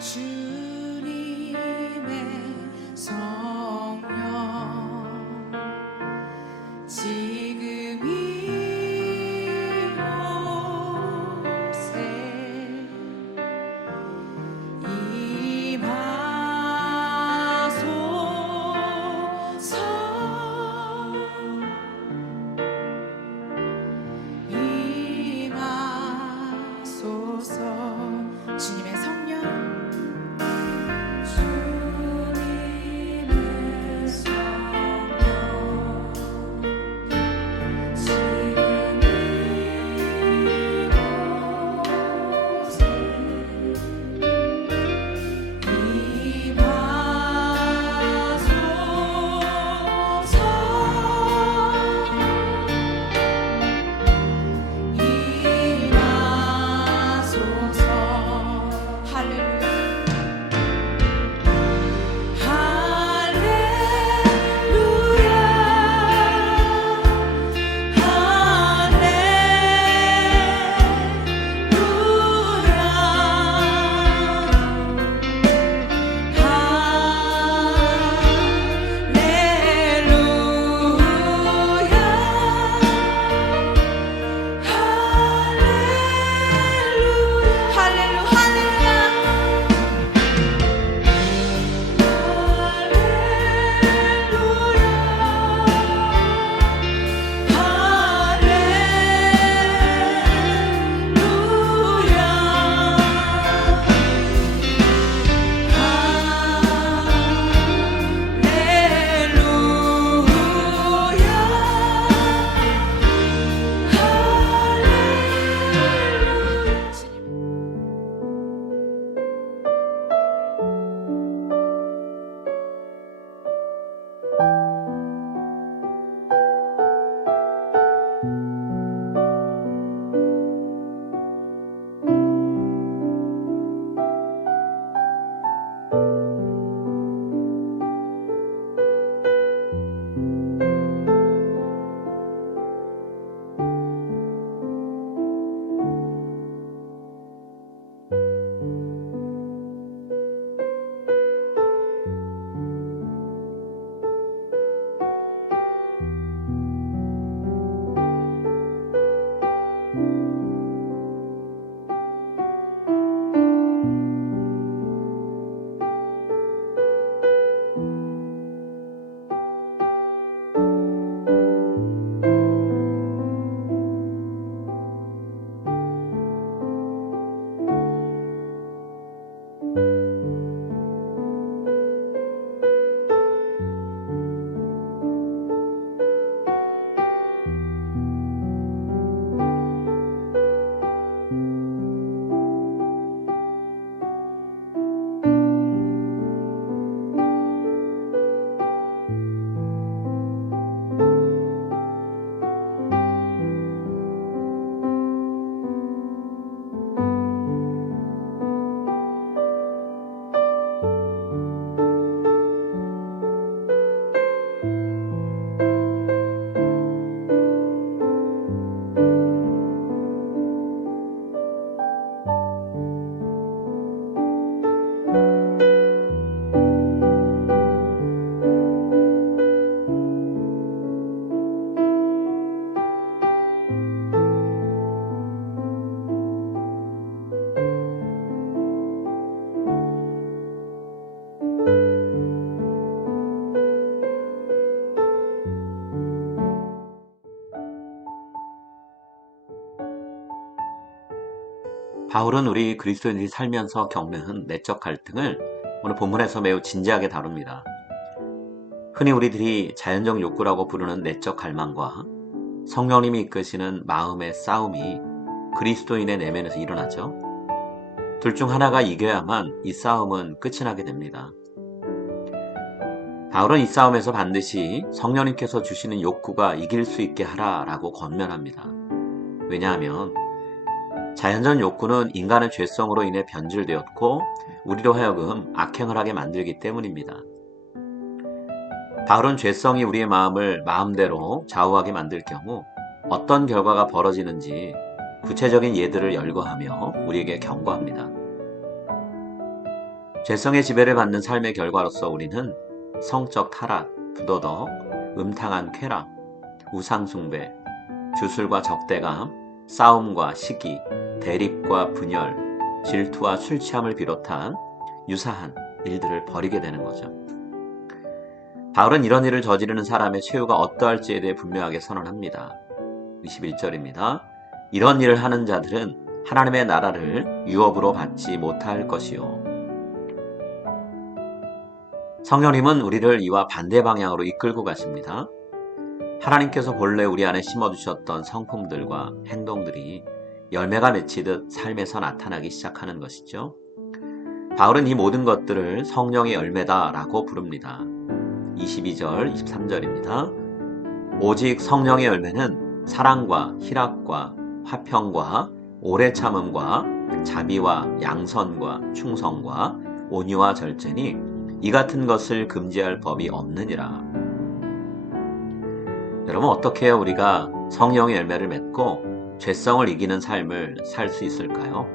주님의 성령 지금 이곳에 임하소서. 주님의 성령 바울은 우리 그리스도인들이 살면서 겪는 내적 갈등을 오늘 본문에서 매우 진지하게 다룹니다. 흔히 우리들이 자연적 욕구라고 부르는 내적 갈망과 성령님이 이끄시는 마음의 싸움이 그리스도인의 내면에서 일어나죠. 둘 중 하나가 이겨야만 이 싸움은 끝이 나게 됩니다. 바울은 이 싸움에서 반드시 성령님께서 주시는 욕구가 이길 수 있게 하라라고 권면합니다. 왜냐하면 자연적 욕구는 인간의 죄성으로 인해 변질되었고 우리로 하여금 악행을 하게 만들기 때문입니다. 바울은 죄성이 우리의 마음을 마음대로 좌우하게 만들 경우 어떤 결과가 벌어지는지 구체적인 예들을 열거하며 우리에게 경고합니다. 죄성의 지배를 받는 삶의 결과로서 우리는 성적 타락, 부도덕, 음탕한 쾌락, 우상숭배, 주술과 적대감, 싸움과 시기, 대립과 분열, 질투와 술 취함을 비롯한 유사한 일들을 벌이게 되는 거죠. 바울은 이런 일을 저지르는 사람의 최후가 어떠할지에 대해 분명하게 선언합니다. 21절입니다. 이런 일을 하는 자들은 하나님의 나라를 유업으로 받지 못할 것이요. 성령님은 우리를 이와 반대 방향으로 이끌고 가십니다. 하나님께서 본래 우리 안에 심어주셨던 성품들과 행동들이 열매가 맺히듯 삶에서 나타나기 시작하는 것이죠. 바울은 이 모든 것들을 성령의 열매다라고 부릅니다. 22절, 23절입니다. 오직 성령의 열매는 사랑과 희락과 화평과 오래 참음과 자비와 양선과 충성과 온유와 절제니 이 같은 것을 금지할 법이 없느니라. 여러분, 어떻게 해야 우리가 성령의 열매를 맺고 죄성을 이기는 삶을 살 수 있을까요?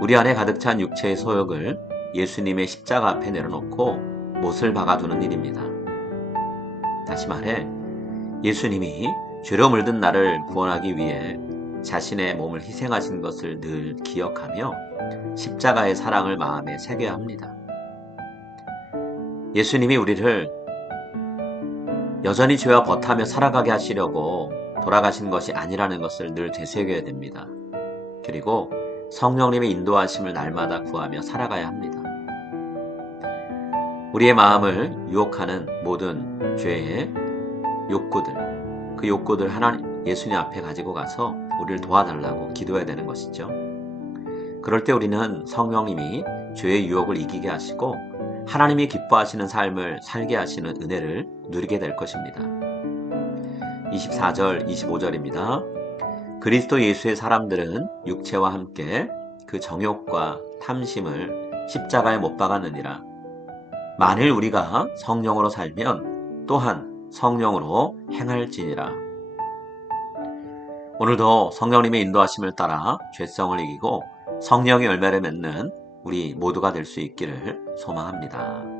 우리 안에 가득 찬 육체의 소욕을 예수님의 십자가 앞에 내려놓고 못을 박아두는 일입니다. 다시 말해, 예수님이 죄로 물든 나를 구원하기 위해 자신의 몸을 희생하신 것을 늘 기억하며 십자가의 사랑을 마음에 새겨야 합니다. 예수님이 우리를 여전히 죄와 버타며 살아가게 하시려고 돌아가신 것이 아니라는 것을 늘 되새겨야 됩니다. 그리고 성령님의 인도하심을 날마다 구하며 살아가야 합니다. 우리의 마음을 유혹하는 모든 죄의 욕구들, 그 욕구들 하나님 예수님 앞에 가지고 가서 우리를 도와달라고 기도해야 되는 것이죠. 그럴 때 우리는 성령님이 죄의 유혹을 이기게 하시고 하나님이 기뻐하시는 삶을 살게 하시는 은혜를 누리게 될 것입니다. 24절, 25절입니다. 그리스도 예수의 사람들은 육체와 함께 그 정욕과 탐심을 십자가에 못 박았느니라. 만일 우리가 성령으로 살면 또한 성령으로 행할지니라. 오늘도 성령님의 인도하심을 따라 죄성을 이기고 성령의 열매를 맺는 우리 모두가 될 수 있기를 소망합니다.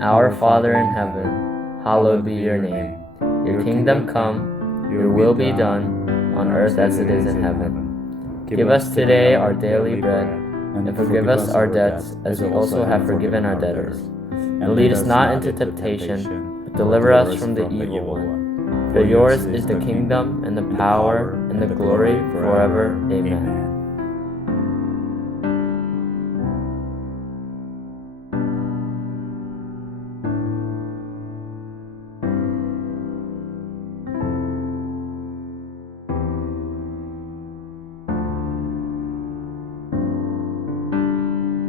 Our Father in heaven, hallowed be your name. Your kingdom come, your will be done, on earth as it is in heaven. Give us today our daily bread, and forgive us our debts as we also have forgiven our debtors. And lead us not into temptation, but deliver us from the evil one. For yours is the kingdom, and the power, and the glory forever. Amen.